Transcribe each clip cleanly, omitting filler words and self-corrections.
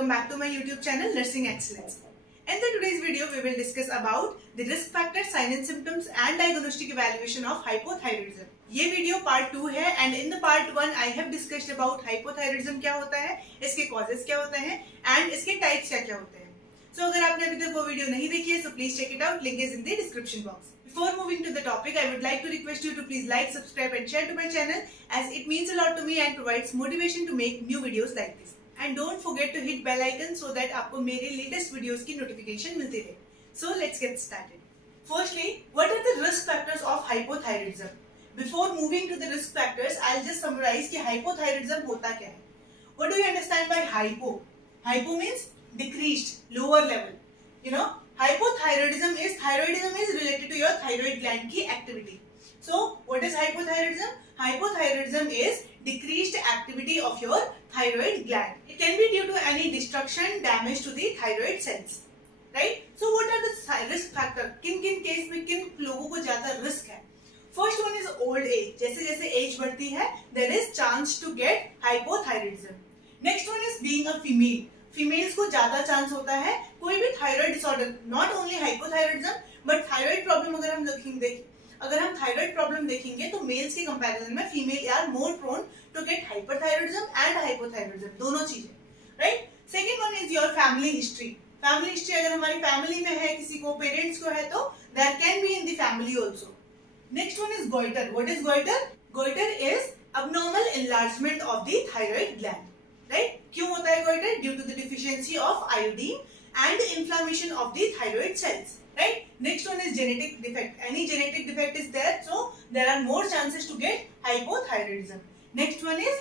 welcome back to my YouTube channel Nursing Excellence. In today's video, we will discuss about the risk factors, signs and symptoms and diagnostic evaluation of hypothyroidism. ये video part 2 है and in the part 1 I have discussed about hypothyroidism क्या होता है, इसके causes क्या होते हैं and इसके टाइप्स क्या क्या होते हैं. सो अगर आपने अभी तक वो वीडियो नहीं देखी है, so please check it out. Link is in the description box. Before moving to the topic, I would like to request you to please like, subscribe and share to my channel as it means a lot to me and provides motivation to make new videos like this. And don't forget to hit bell icon so that आपको मेरे latest videos की notification मिलती रहे. So let's get started. Firstly, what are the risk factors of hypothyroidism? Before moving to the risk factors, I'll just summarize कि hypothyroidism होता क्या है. What do you understand by hypo? Hypo means decreased, lower level. You know, hypothyroidism is related to your thyroid gland की activity. So, what is hypothyroidism? Hypothyroidism is decreased activity of your thyroid gland. It can be due to any destruction, damage to the thyroid cells. Right? So, what are the risk factors? किन case में किन लोगों को ज्यादा risk है? First one is old age. जैसे जैसे as बढ़ती है, there is chance to get hypothyroidism. Next one is being a female. Females को ज्यादा चांस होता है कोई भी thyroid disorder, not only hypothyroidism but thyroid problem अगर हम थायराइड प्रॉब्लम देखेंगे तो मेल्स के कंपैरिजन में female are more prone to get hyperthyroidism and hypothyroidism, दोनों चीजें. Right. Second one is your family history. Family history अगर हमारी फैमिली में है, किसी को पेरेंट्स को है, तो there can be in the family also. Next one is goitre. What is goitre? Goitre is abnormal enlargement of the thyroid gland. Right? क्यों होता है goiter? Due to the deficiency of iodine and inflammation of the thyroid cells. Right? Next one is genetic defect. Any genetic defect is there, so there are more chances to get hypothyroidism. Next one is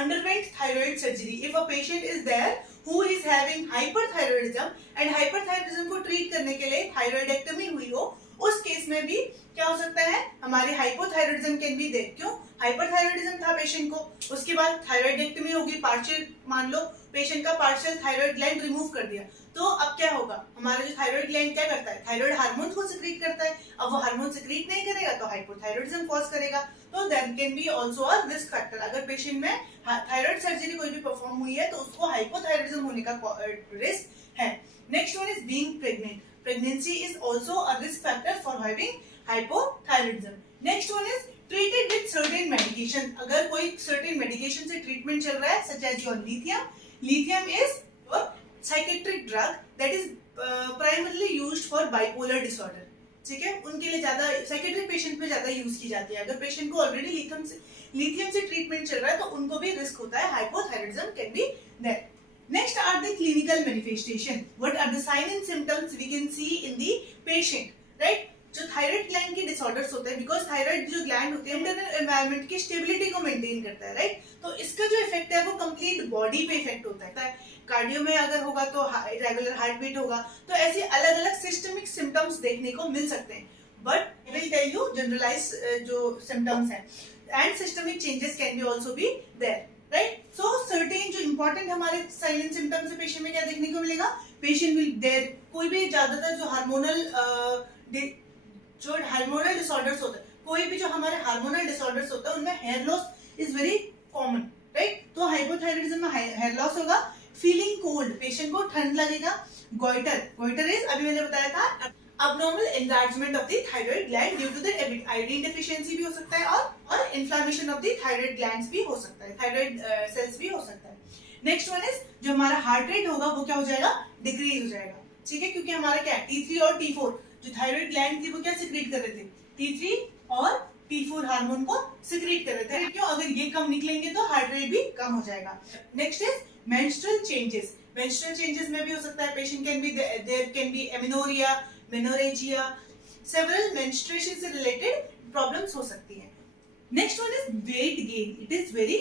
underwent thyroid surgery. If a patient is there who is having hyperthyroidism and hyperthyroidism को treat करने के लिए thyroidectomy हुई हो, उस case में भी क्या हो सकता है, हमारे हाइपोथायराइडिज्म कैन बी देयर. क्यों? हाइपरथायराइडिज्म था पेशेंट को, उसके बाद थायराइडेक्टमी होगी, पार्शियल, मान लो पेशेंट का पार्शियल थायराइड ग्लैंड रिमूव कर दिया, तो अब क्या होगा, हमारा जो थायराइड ग्लैंड क्या करता है, थायराइड हार्मोन को सिक्रीट करता है. अब वो हार्मोन सिक्रीट नहीं करेगा तो हाइपोथायराइडिज्म कॉज करेगा. तो there can be also a risk factor. अगर पेशेंट में थायराइड सर्जरी कोई भी परफॉर्म हुई है तो उसको हाइपोथायराइडिज्म होने का रिस्क है. Next one is being pregnant. Pregnancy is also a risk factor for having hypothyroidism. Next one is treated with certain medication. अगर कोई certain medication से treatment चल रहा है, such as your lithium. Lithium is a psychiatric drug that is primarily used for bipolar disorder. ठीक है, उनके लिए ज्यादा psychiatric patient पे ज्यादा यूज की जाती है. अगर पेशेंट को ऑलरेडी lithium से ट्रीटमेंट चल रहा है तो उनको भी रिस्क होता है. Hypothyroidism can be there. Next are the clinical manifestation. What are the signs and symptoms we can see in the patient? Right? जो थायराइड ग्लैंड के डिसऑर्डर्स होते हैं, बिकॉज थायराइड जो ग्लैंड होते हैं इंटरनल एनवायरनमेंट की स्टेबिलिटी को maintain करता है. राइट? तो इसका जो इफेक्ट है वो कंप्लीट बॉडी पे इफेक्ट होता है. कार्डियो में अगर होगा तो रेगुलर हार्ट बीट होगा, तो ऐसे अलग अलग सिस्टमिक सिम्टम्स देखने को मिल सकते हैं. But I will tell you generalize जो सिम्टम्स है and systemic changes can be also be there. Right? So certain जो इंपॉर्टेंट हमारे साइलेंट सिम्टम्स है पेशेंट में क्या देखने को मिलेगा, पेशेंट विल देयर कोई भी ज्यादातर जो हार्मोनल डिसऑर्डर्स होता है, कोई भी जो हमारे हार्मोनल डिसऑर्डर्स होता है उनमें hair loss is very common. Right? तो हाइपोथायराइडिज्म में हेयर लॉस होगा. फीलिंग कोल्ड, पेशेंट को ठंड लगेगा. गोइटर इज अभी मैंने बताया था abnormal enlargement of the thyroid gland due to the iodine deficiency भी हो सकता है और inflammation of the thyroid glands भी हो सकता है, thyroid cells भी हो सकता है. Next one is जो हमारा heart rate होगा वो क्या हो जाएगा, डिक्रीज हो जाएगा. ठीक है, क्योंकि हमारा क्या T3 और T4 जो thyroid gland थी वो क्या सिक्रीट कर रहे थे, T3 और T4 हार्मोन को सिक्रीट कर रहे थे. क्यों? अगर ये कम निकलेंगे तो हार्ट रेट भी कम हो जाएगा. Next is menstrual changes. Menstrual changes में भी हो सकता है, patient can B there can be amenorrhea, menorrhagia, several menstruation से related problems हो सकती हैं. Next one is weight gain. It is very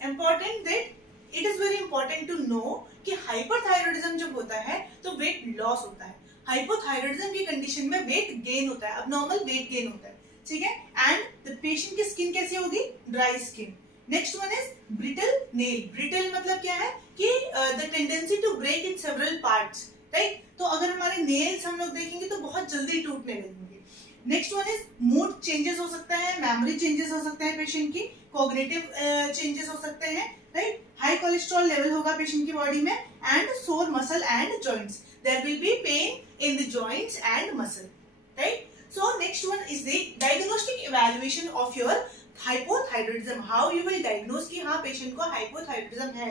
important to know कि hyperthyroidism जब होता है तो weight loss होता है. Hypothyroidism की कंडीशन में weight gain होता है, abnormal weight gain होता है. ठीक है, and the patient की स्किन कैसी होगी, dry skin. Next one is brittle nail. Brittle मतलब क्या है कि the tendency to break in several parts. Right? तो अगर हमारे नेल्स हम लोग देखेंगे तो बहुत जल्दी टूटने लगेंगे. Next one is mood changes हो सकता है, मेमोरी चेंजेस हो सकते हैं पेशेंट की, कॉग्निटिव चेंजेस हो सकते हैं, राइट। हाई कोलेस्ट्रॉल लेवल होगा पेशेंट की बॉडी में and sore muscle and joints, there will be pain in the joints and muscle, right. So next one is the diagnostic evaluation of your hypothyroidism, how you will diagnose कि हाँ patient को hypothyroidism है,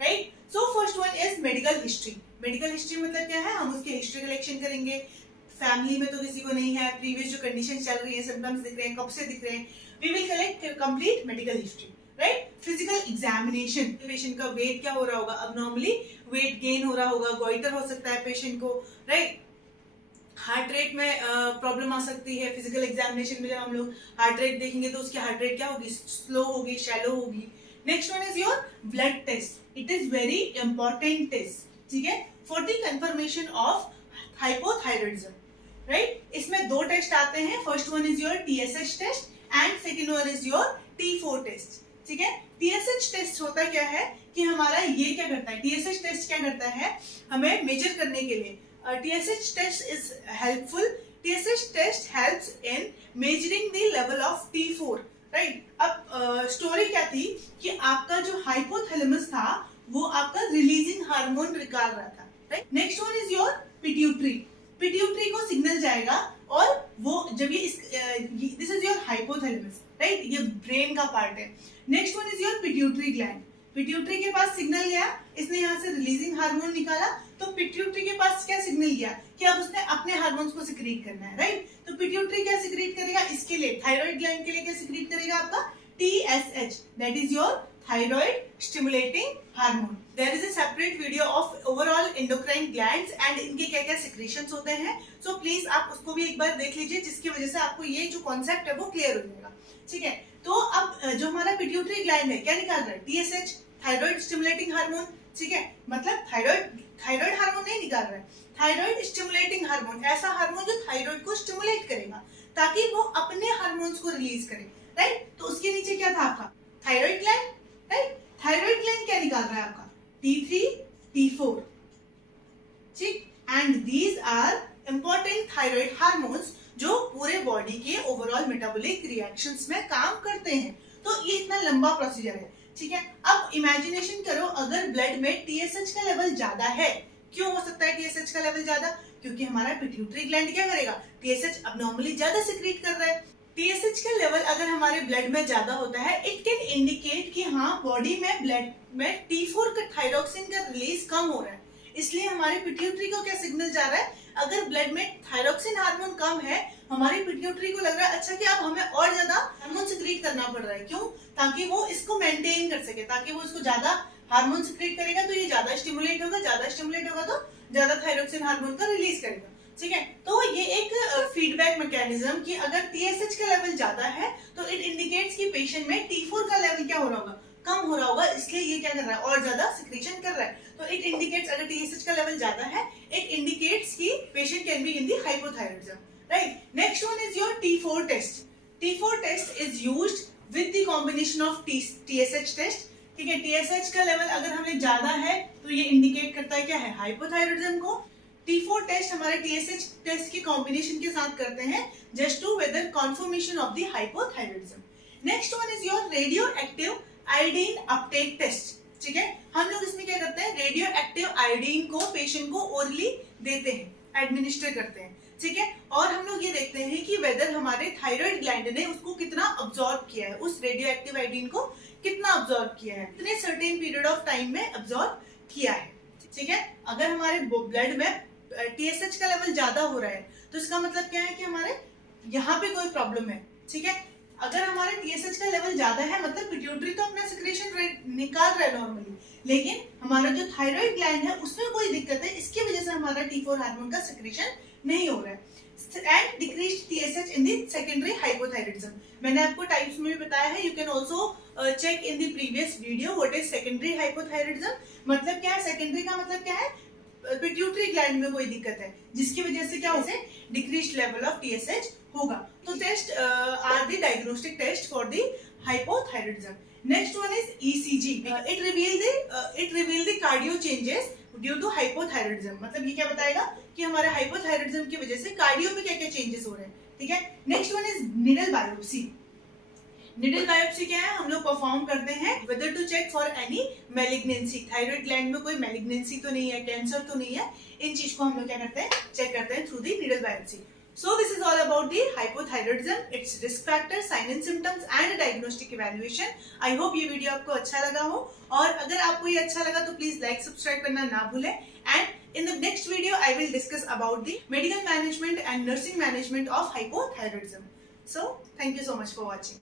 right. So first one is medical history. Medical history मतलब क्या है, हम उसकी history collection करेंगे, फैमिली में तो किसी को नहीं है, प्रीवियस जो कंडीशन चल रही है, सिम्टम्स दिख रहे हैं, कब से दिख रहे हैं, we will collect complete medical history, right. Physical examination, patient का वेट क्या हो रहा होगा, अब नॉर्मली वेट गेन हो रहा होगा, गोइटर हो सकता है पेशेंट को, राइट। हार्ट रेट में प्रॉब्लम आ सकती है, फिजिकल एग्जामिनेशन में जब हम लोग हार्ट रेट देखेंगे तो उसकी हार्ट रेट क्या होगी, स्लो होगी, शैलो होगी। Next one is your blood test, it is very important test, ठीक है, for the confirmation of hypothyroidism, right. इसमें दो टेस्ट आते हैं, first one is your TSH test and second one is your T4 test, ठीक है। TSH test होता क्या है कि हमारा ये क्या करता है, TSH टेस्ट क्या करता है, हमें मेजर करने के लिए TSH test is helpful. TSH test helps in measuring the level of T4, right? अब स्टोरी क्या थी कि आपका जो हाइपोथैलेमस था वो आपका रिलीजिंग हार्मोन निकाल रहा था, right. Next one is your pituitary. Pituitary को सिग्नल जाएगा और वो जब ये this is your hypothalamus, right, ये ब्रेन का पार्ट है। Next one is your pituitary gland. Pituitary के पास सिग्नल गया, इसने यहाँ से रिलीजिंग हार्मोन निकाला, तो पिट्यूटरी के पास क्या सिग्नल गया कि अब उसने अपने हार्मोन्स को सिक्रीट करना है, राइट। तो पिट्यूटरी क्या सिक्रीट करेगा, इसके लिए थायराइड ग्लैंड के लिए क्या सिक्रीट करेगा आपका TSH, that is your thyroid stimulating hormone. There is a separate video of overall endocrine glands and इनके क्या क्या सिक्रीशंस होते हैं, सो प्लीज आप उसको भी एक बार देख लीजिए, जिसकी वजह से आपको ये जो कॉन्सेप्ट है वो क्लियर हो जाएगा, ठीक है। तो अब जो हमारा पिट्यूटरी ग्लैंड है क्या निकाल रहा है, TSH, थायराइड स्टिमुलेटिंग हार्मोन, ठीक है, मतलब थायराइड हार्मोन नहीं निकाल रहा है, थायराइड स्टिमुलेटिंग हार्मोन, ऐसा हार्मोन जो थायराइड को स्टिमुलेट करेगा ताकि वो अपने हार्मोन्स को रिलीज करे, राइट। तो उसके नीचे क्या था आपका thyroid gland, right. Thyroid gland क्या निकाल रहा है आपका T3, T4, ठीक, and these are important thyroid hormones जो पूरे बॉडी के ओवरऑल मेटाबॉलिक रिएक्शंस में काम करते हैं। तो ये इतना लंबा प्रोसीजर है, ठीक है। अब इमेजिनेशन करो अगर ब्लड में TSH का लेवल ज्यादा है, क्यों हो सकता है TSH का लेवल ज्यादा, क्योंकि हमारा पिट्यूटरी ग्लैंड क्या करेगा, TSH अब नॉर्मली ज्यादा सिक्रीट कर रहा है। TSH का लेवल अगर हमारे ब्लड में ज्यादा होता है, इट कैन इंडिकेट कि हाँ बॉडी में ब्लड में T4 का थायरोक्सिन का रिलीज कम हो रहा है, इसलिए हमारे पिट्यूटरी को क्या सिग्नल जा रहा है, अगर ब्लड में थायरोक्सिन हार्मोन कम है, हमारी पिट्यूटरी को लग रहा है अच्छा कि अब हमें और ज्यादा हार्मोन सिक्रीट करना पड़ रहा है, क्यों, ताकि वो इसको मेंटेन कर सके, ताकि वो इसको ज्यादा हार्मोन सिक्रीट करेगा तो ये ज्यादा स्टिमुलेट होगा, ज्यादा स्टिमुलेट होगा तो ज्यादा थायरोक्सिन हार्मोन का रिलीज करेगा, ठीक है। तो ये एक फीडबैक मैकेनिज्म कि अगर TSH का लेवल ज्यादा है तो इट इंडिकेट्स कि पेशेंट में T4 का लेवल क्या हो रहा होगा, कम हो रहा होगा, इसलिए ये क्या कर रहा है और ज्यादा सिक्रीशन कर रहा है। तो इट इंडिकेट्स अगर TSH का लेवल ज्यादा है, इट इंडिकेट्स कि patient can be in the hypothyroidism, right. Next one is your T4 test. T4 test is used with the combination of TSH test, ठीक है। TSH का लेवल अगर हमें ज्यादा है तो ये इंडिकेट करता है क्या है, हाइपोथायरॉयडिज्म को। T4 टेस्ट हमारे TSH टेस्ट के कॉम्बिनेशन के साथ करते हैं just to whether confirmation of the hypothyroidism. Next one is your radio active iodine uptake test, ठीक है। हम लोग इसमें क्या करते हैं, रेडियो एक्टिव आयोडीन को पेशेंट को ओरली देते हैं, एडमिनिस्टर करते हैं, ठीक है। और हम लोग ये देखते हैं कि वेदर हमारे थायराइड ग्लैंड ने उसको कितना अब्सॉर्ब किया है, उस रेडियो एक्टिव आयोडीन को कितना अब्सॉर्ब किया है, कितने सर्टेन पीरियड ऑफ टाइम में अब्सॉर्ब किया है, ठीक है। अगर हमारे ब्लड में TSH का लेवल ज्यादा हो रहा है तो इसका मतलब क्या है कि हमारे यहाँ पे कोई प्रॉब्लम है, ठीक है। अगर हमारे TSH का लेवल ज्यादा है मतलब पिट्यूटरी तो अपना सिक्रेशन निकाल रहा है नॉर्मली, लेकिन हमारा जो थायराइड ग्लैंड है उसमें कोई दिक्कत है, इसकी वजह से हमारा T4 हार्मोन का सिक्रेशन नहीं हो रहा है, and decreased TSH in the secondary hypothyroidism. मैंने आपको टाइप्स में भी बताया है, you can also check in the previous video what is secondary hypothyroidism. मतलब क्या है, सेकेंडरी का मतलब क्या है, पिट्यूटरी ग्लैंड में कोई दिक्कत है जिसकी वजह से क्या होगा, डिक्रीज्ड लेवल ऑफ TSH होगा। तो test are the diagnostic test for the hypothyroidism. Next one is ECG, it reveal the cardio changes due to hypothyroidism. मतलब ये क्या बताएगा कि हमारे हाइपोथायरॉयडिज्म की वजह से कार्डियो में क्या क्या चेंजेस हो रहे हैं, ठीक है। Next one is needle biopsy. Needle biopsy क्या है? हम लोग परफॉर्म करते हैं whether to check for any malignancy, thyroid gland में कोई मैलिग्नेंसी तो नहीं है, कैंसर तो नहीं है, इन चीज को हम लोग क्या करते हैं, चेक करते हैं through the needle biopsy. So this is all about the hypothyroidism, its risk factors, sign and symptoms and diagnostic evaluation. I hope ये वीडियो आपको अच्छा लगा हो, और अगर आपको ये अच्छा लगा तो प्लीज लाइक सब्सक्राइब करना ना भूलें. And in the next video I will discuss about the medical management and nursing management of hypothyroidism. So thank you so much for watching.